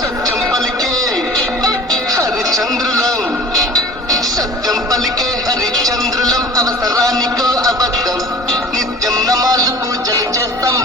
సత్యం పలికే హరిచంద్రులం, సత్యం పలికే హరిచంద్రులం, అవసరానికో అబద్ధం, నిత్యం నమాజు పూజలు చేస్తాం.